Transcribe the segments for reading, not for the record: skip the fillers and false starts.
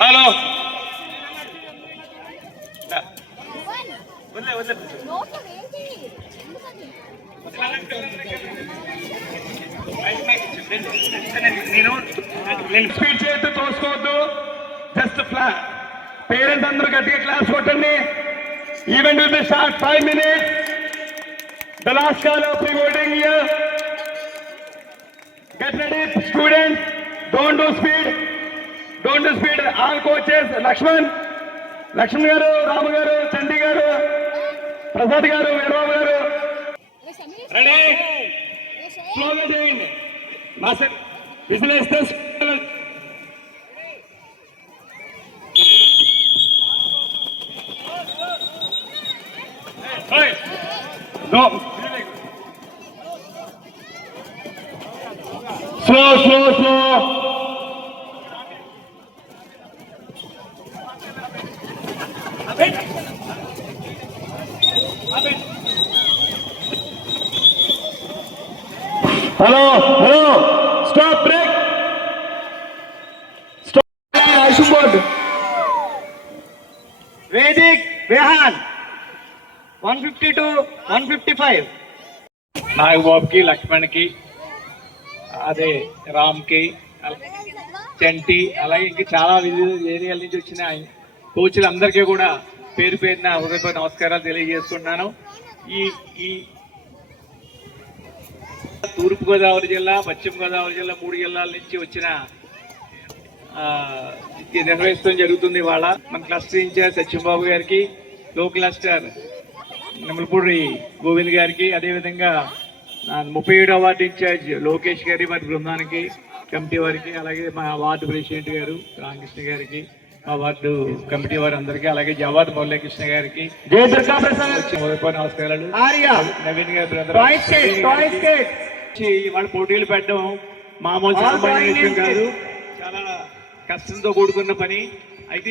Hello నేను speed చేస్తూ తోసుకోవద్దు. Just flat parents అందరూ గట్టిగా క్లాస్ కొట్టండి. Event will be start 5 minutes. The last call of pre-voting here. Get ready, students. Don't do speed. Don't do speed. All coaches. Lakshman garu, Ramu garu, Chandi garu, Prasad garu, Veerbabu garu. Ready? Slowly change. Master, visualize this. Hey. No. Slow. Hello. Stop, break. Stop. Ashubod. Vedic, Rehan. 150 to 155. Nagababu కి, లక్ష్మణ్ కి, అదే రామ్ కి, చంటి, అలాగే ఇంకా చాలా ఏరియాల నుంచి వచ్చిన కోచ్లందరికీ కూడా పేరు పేరున హృదయపూర్వక నమస్కారాలు తెలియజేస్తున్నాను. ఈ తూర్పుగోదావరి జిల్లా, పశ్చిమ గోదావరి జిల్లా 3 జిల్లాల నుంచి వచ్చిన నిర్వహించడం జరుగుతుంది. ఇవాళ మన క్లస్టర్ ఇన్ఛార్జ్ సత్యంబాబు గారికి, లో క్లస్టర్ నిమ్మలపూడి గోవింద్ గారికి, అదేవిధంగా 37వ వార్డు ఇన్ఛార్జ్ లోకేష్ గారి వారి బృందానికి, కమిటీ వారికి, అలాగే మా వార్డు ప్రెసిడెంట్ గారు రామకృష్ణ గారికి, మా వార్డు కమిటీ వారి అందరికీ, అలాగే జవాద్ మురళీకృష్ణ గారికి నమస్కారాలు. నవీన్ గారి బ్రదర్ వాళ్ళు పోటీలు పెట్టడం మామూలు విషయం కాదు, చాలా కష్టంతో కూడుకున్న పని. అయితే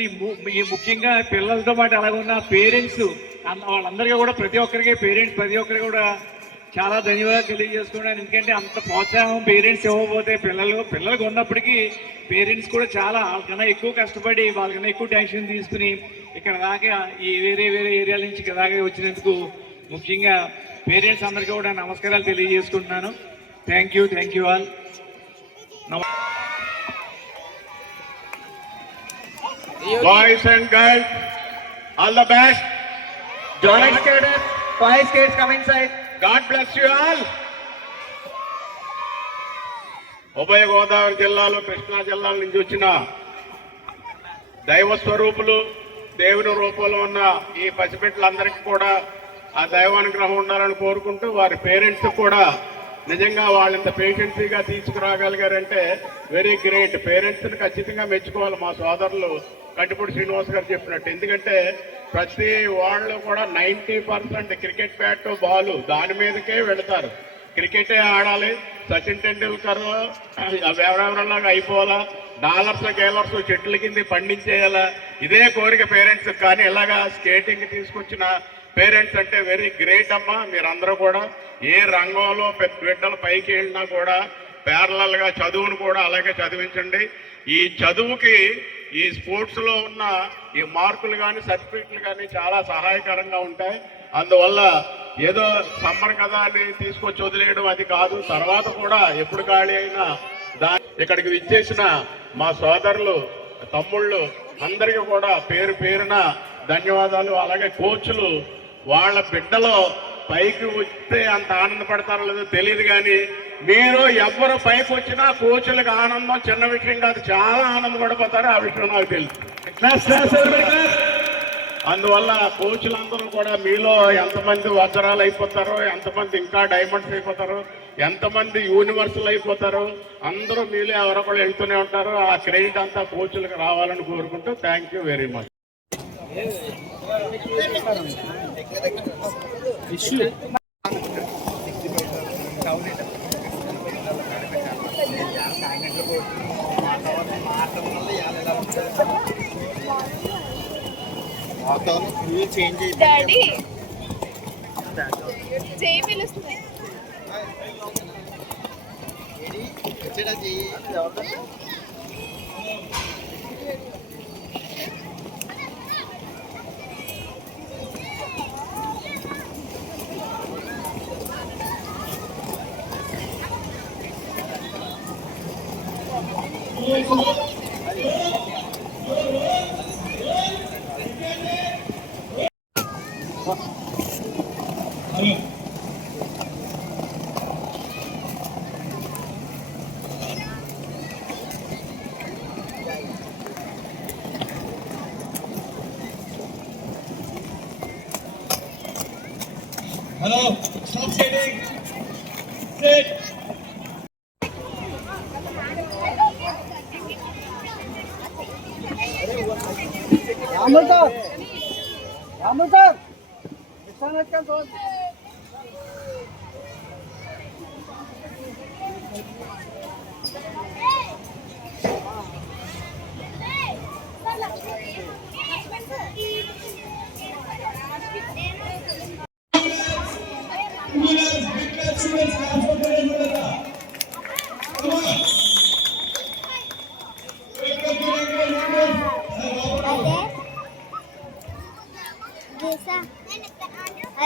ఈ ముఖ్యంగా పిల్లలతో పాటు అలాగే ఉన్న పేరెంట్స్ వాళ్ళందరికీ కూడా ప్రతి ఒక్కరికి కూడా చాలా ధన్యవాదాలు తెలియజేసుకున్నాను. ఎందుకంటే అంత ప్రోత్సాహం పేరెంట్స్ ఇవ్వకపోతే పిల్లలకు ఉన్నప్పటికీ పేరెంట్స్ కూడా చాలా వాళ్ళకన్నా ఎక్కువ కష్టపడి వాళ్ళకన్నా ఎక్కువ టెన్షన్ తీసుకుని ఇక్కడ దాకా ఈ వేరే ఏరియాల నుంచి ఇక్కడ దాకా వచ్చినందుకు ముఖ్యంగా పేరెంట్స్ అందరికీ కూడా నమస్కారాలు తెలియజేసుకుంటున్నాను. Thank you all. Boys and girls, all the best. Joint cadets, boys cadets come inside. God bless you all. ఉభయ గోదావరి జిల్లాలో, కృష్ణా జిల్లాల నుంచి వచ్చిన దైవ స్వరూపులు, దేవుని రూపంలో ఉన్న ఈ పసిబిడ్డలందరికీ కూడా ఆ దైవానుగ్రహం ఉండాలని కోరుకుంటూ వారి పేరెంట్స్ కూడా నిజంగా వాళ్ళంత పేషెన్సీగా తీసుకురాగలిగారంటే వెరీ గ్రేట్. పేరెంట్స్ని ఖచ్చితంగా మెచ్చుకోవాలి. మా సోదరులు కంటిపూడి శ్రీనివాస్ గారు చెప్పినట్టు, ఎందుకంటే ప్రతి వాళ్ళు కూడా 90% క్రికెట్ బ్యాట్ బాల్ దాని మీదకే వెళతారు. క్రికెటే ఆడాలి, సచిన్ టెండూల్కర్ ఎవరెవరిలాగా అయిపోవాలా, డాలర్స్ చెట్ల కింద పండించేయాలా, ఇదే కోరిక పేరెంట్స్. కానీ ఇలాగా స్కేటింగ్ తీసుకొచ్చిన పేరెంట్స్ అంటే వెరీ గ్రేట్ అమ్మా. మీరందరూ కూడా ఏ రంగంలో బిడ్డలు పైకి వెళ్ళినా కూడా ప్యారలల్గా చదువును కూడా అలాగే చదివించండి. ఈ చదువుకి ఈ స్పోర్ట్స్లో ఉన్న ఈ మార్కులు కానీ సర్టిఫికెట్లు కానీ చాలా సహాయకరంగా ఉంటాయి. అందువల్ల ఏదో సమ్మర్ కదా అని తీసుకొచ్చి వదిలేయడం అది కాదు. తర్వాత కూడా ఎప్పుడు ఖాళీ అయినా ఇక్కడికి విచ్చేసిన మా సోదరులు, తమ్ముళ్ళు అందరికీ కూడా పేరున ధన్యవాదాలు. అలాగే కోచ్లు వాళ్ళ బిడ్డలో పైకి వస్తే అంత ఆనందపడతారో లేదో తెలియదు, కానీ మీరు ఎవరు పైకి వచ్చినా కోచ్లకు ఆనందం చిన్న విషయం కాదు, చాలా ఆనందపడిపోతారు. ఆ విషయం నాకు తెలుసు. అందువల్ల కోచ్లందరూ కూడా మీలో ఎంతమంది వజ్రాలు అయిపోతారో, ఎంతమంది ఇంకా డైమండ్స్ అయిపోతారో, ఎంతమంది యూనివర్సల్ అయిపోతారో అందరూ మీలో ఎవరో కూడా వెళ్తూనే ఉంటారు. ఆ క్రెడిట్ అంతా కోచ్లకు రావాలని కోరుకుంటూ thank you very much. Daddy చేయి పిలుస్తుంది. Hello, stop sitting. Sit. रामल sir का दोस्त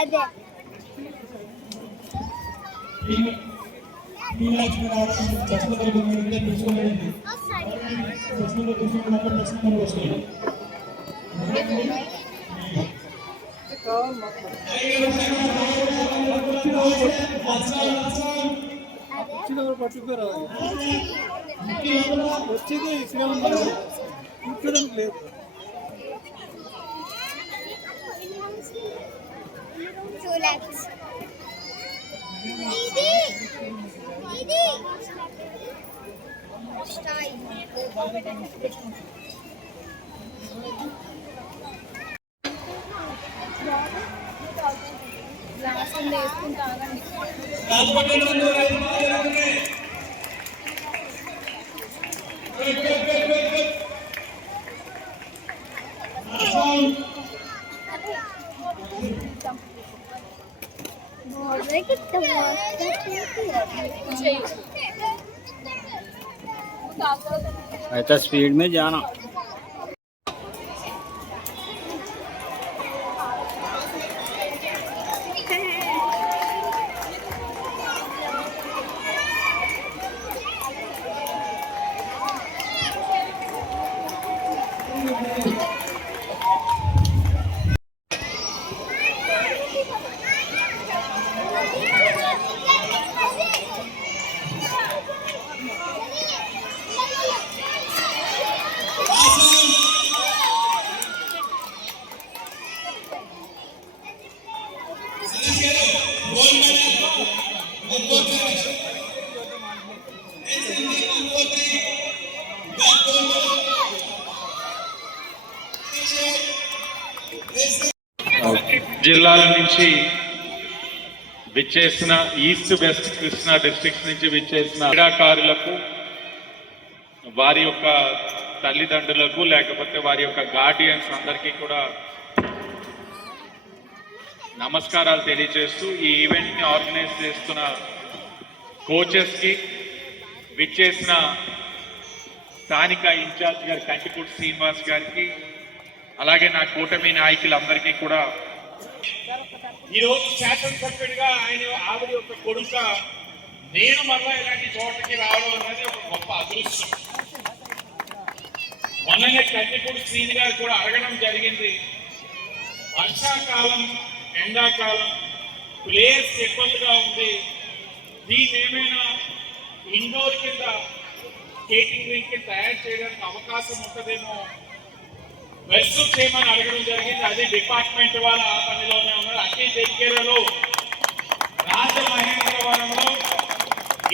అదే పట్టుకురా వచ్చేది ఇసుగా ఉండాలి కూర్చోడానికి లేదు. వేసుకుంటా ఆగండి. ऐसा स्पीड में जाना. జిల్లాల నుంచి విచ్చేసిన ఈస్ట్ వెస్ట్ కృష్ణా డిస్ట్రిక్ట్స్ నుంచి విచ్చేసిన క్రీడాకారులకు వారి యొక్క తల్లిదండ్రులకు లేకపోతే వారి యొక్క గార్డియన్స్ అందరికీ కూడా నమస్కారాలు తెలియజేస్తూ ఈ ఈవెంట్ ని ఆర్గనైజ్ చేస్తున్న కోచెస్ కి విచ్చేసిన స్థానిక ఇన్ఛార్జ్ గారు కంటిపూడి శ్రీనివాస్ గారికి అలాగే నా కూటమి నాయకులందరికీ కూడా ఈరోజు శాసనసభ్యుడిగా ఆయన ఆవిడ యొక్క కొడుక నేను మళ్ళా ఇలాంటి చోటకి రావడం అనేది ఒక గొప్ప అదృష్టం. మొన్ననే కంటిపూడి శ్రీని గారు కూడా అడగడం జరిగింది. వర్షాకాలం ఎండాకాలం ప్లేస్ ఇబ్బందిగా ఉంది, దీన్ని ఏమైనా ఇండోర్ కింద స్కేటింగ్ రింక్ తయారు చేయడానికి అవకాశం ఉంటుందేమో వెస్టు చేయమని అడగడం జరిగింది. అది డిపార్ట్మెంట్ వాళ్ళ ఆ పనిలోనే ఉన్నారు. అన్ని దగ్గరలో రాజమహేంద్రవరంలో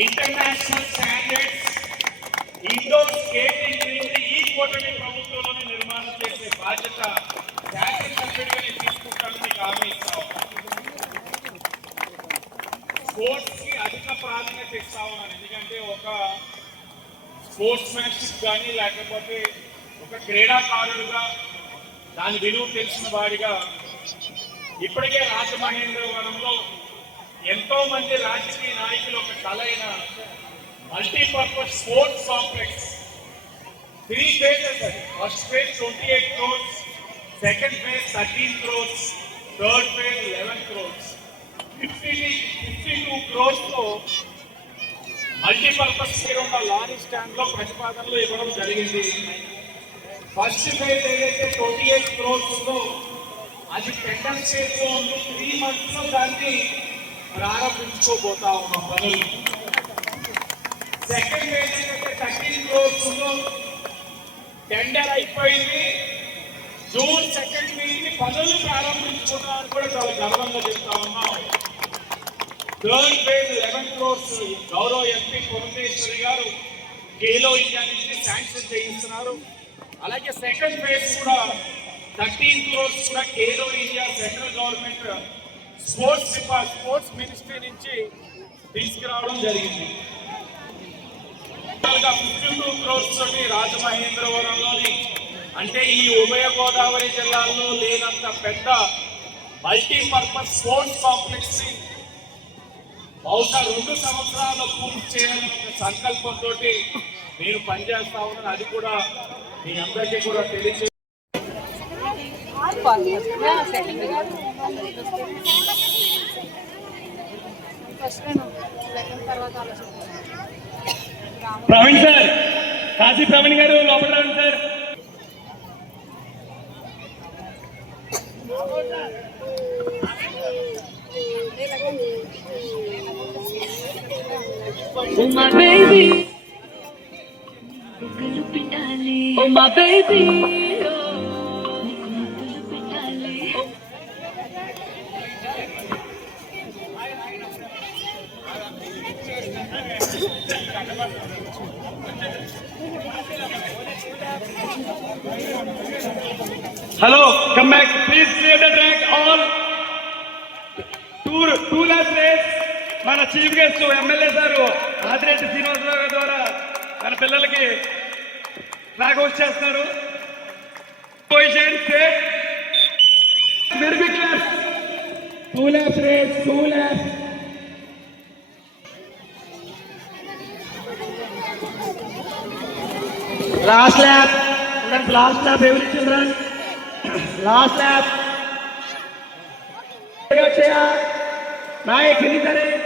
international standards indoor skating rink ఈ కూటమి ప్రభుత్వంలోనే నిర్మాణం చేసే బాధ్యత శాసనసభ్యుడిగా నేను తీసుకుంటాను, మీకు హామీ ఇస్తాను. స్పోర్ట్స్ కి అధిక ప్రాధాన్యత ఇస్తా ఉన్నాను. ఎందుకంటే ఒక స్పోర్ట్స్ మ్యాన్షిప్ కానీ లేకపోతే ఒక క్రీడాకారుడుగా దాని విలువ తెలిసిన వాడిగా ఇప్పటికే రాజమహేంద్రవరంలో ఎంతో మంది రాజకీయ నాయకులు ఒక కలైన మల్టీపర్పస్ స్పోర్ట్స్ కాంప్లెక్స్ 3 phases అది. First phase 28 crores, second phase 13 crores, third phase 11 crores. 52 crores తో మల్టీపర్పస్ ఉన్న లారీ స్టాండ్ లో ప్రతిపాదనలు ఇవ్వడం జరిగింది. ఫస్ట్ ఫేజ్ ఏదైతే 28 crores ఉందో అది టెండర్ స్టేజ్ లో ఉంది. 3 months లో దాన్ని ప్రారంభించుకోబోతా ఉన్నాం పనులు. సెకండ్ ఫేజ్ ఏదైతే 13 crores ఉందో టెండర్ అయిపోయింది. జూన్ 2nd వీక్ పనులు ప్రారంభించుకోవడానికి కూడా చాలా గర్వంగా చెప్తా ఉన్నాం. థర్డ్ ఫేజ్ 11 crores గౌరవ ఎంపీ పురంధేశ్వరి గారు ఖేలో ఇండియా నుంచి శాంక్షన్ చేయిస్తున్నారు. అలాగే సెకండ్ ఫేజ్ కూడా 13 crores కూడా Khelo India central government sports ministry నుంచి తీసుకురావడం జరిగింది. 52 crores తోటి రాజమహేంద్రవరంలోని అంటే ఈ ఉభయ గోదావరి జిల్లాల్లో లేనంత పెద్ద మల్టీపర్పస్ స్పోర్ట్స్ కాంప్లెక్స్ ని బహుశా 2 సంవత్సరాల్లో పూర్తి చేయాలని ఒక సంకల్పంతో నేను పనిచేస్తా ఉన్నాను. అది కూడా మీ అందరికీ కూడా తెలియజే ప్రవీణ్ సార్, కాశీ ప్రవీణ్ గారు లోపల రండి సార్. Oh my baby, oh my baby, hello, come back please, clear the track. All two lap race మన chief guest MLA sir Adireddy Srinivasarao గారి ద్వారా మన పిల్లలకి ఫ్లాగ్ హోస్ట్ చేస్తున్నారు. Position safe, very big class. 2 laps race, 2 laps. Last lap, children, last lap, every children. Last lap. Naik, in the race.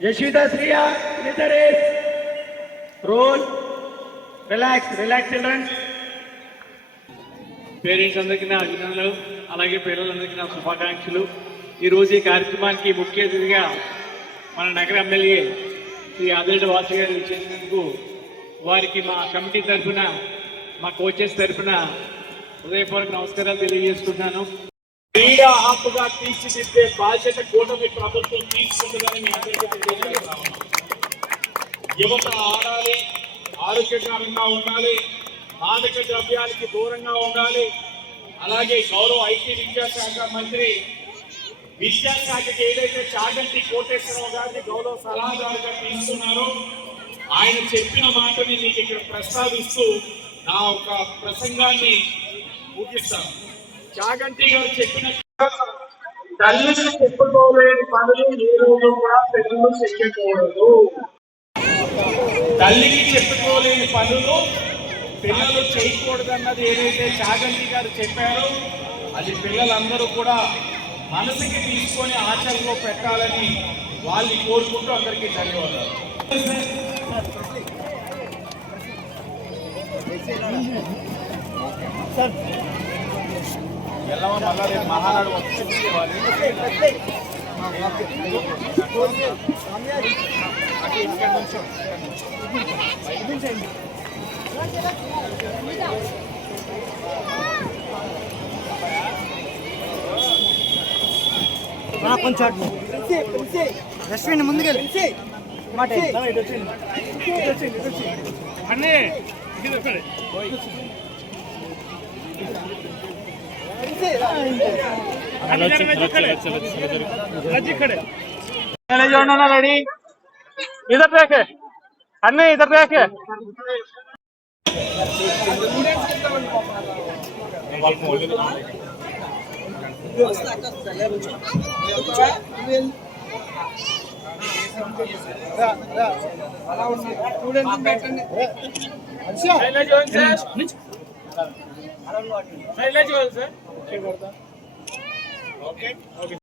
Yashita Sriya, in the race. Roll. Relax, children. Parents అందరికీ నా అభినందనలు, అలాగే పిల్లలందరికీ నా శుభాకాంక్షలు. ఈరోజు ఈ కార్యక్రమానికి ముఖ్య అతిథిగా మన నగర ఎమ్మెల్యే శ్రీ ఆదిరెడ్డి వాసు గారు చేసినందుకు వారికి మా కమిటీ తరఫున, మా కోచెస్ తరఫున హృదయపూర్వక నమస్కారాలు తెలియజేస్తున్నాను. క్రీడా హక్కుగా తీర్చిదిద్దే బాధ్యత కూటమి ప్రభుత్వం తీసుకుంటుందని మీ అందరికీ తెలియజేస్తున్నాను. యువత ఆడాలి, ఆరోగ్యకరంగా ఉండాలి, మాదక ద్రవ్యాలకి దూరంగా ఉండాలి. అలాగే గౌరవ ఐటీ విద్యాశాఖ మంత్రి విద్యాశాఖకి ఏదైతే చాగంటి కోటేశ్వరరావు గారిని గౌరవ సలహాదారుగా తీసుకున్నారో ఆయన చెప్పిన మాటని మీకు ఇక్కడ ప్రస్తావిస్తూ నా ఒక ప్రసంగాన్ని ముగిస్తాను. చాగంటి గారు చెప్పిన తల్లికి చెప్పుకోలేని పనులు ఏ రోజు కూడా పిల్లలు చెయ్యకూడదు. తల్లికి చెప్పుకోలేని పనులు పిల్లలు చేయకూడదు అన్నది ఏదైతే చాగంటి గారు చెప్పారో అది పిల్లలందరూ కూడా మనసుకి తీసుకొని ఆచరణలో పెట్టాలని వాళ్ళని కోరుకుంటూ అందరికీ ధన్యవాదాలు. మహానాడు కొంచెం రెస్టారెంట్ ముందుకెళ్ళి అన్నీ रेडी इधर देखे अन्ने इधर देखे ఓకే